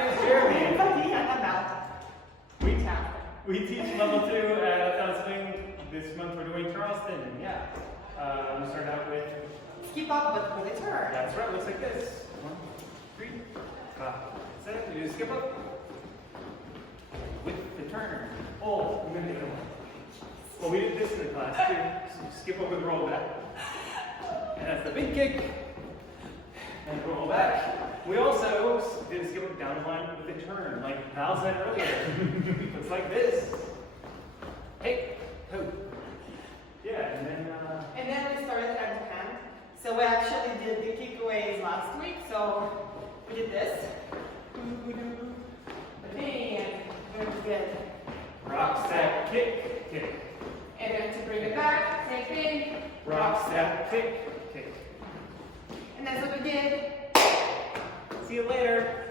name is Jeremy. We tap. We teach level 2 at Uptown Swing. This month we're doing Charleston. Yeah. We start out with Skip up, but with a turn. that's right. Looks like this. 1, 3, 5, 7. You do skip up with the turn. Oh, I'm gonna hit one. Well, we did this in the class too. So you skip up and roll back. And that's the big kick. And roll back. We also did skip up down line with a turn, like Val said earlier. It's like this. Hey, ho. Yeah, and then we started hand to hand. So we actually did the kickaways last week. So we did this. And very good. rock, step, kick, kick. And then to bring it back, same thing. Rock, step, kick, kick. And that's what we did. See you later.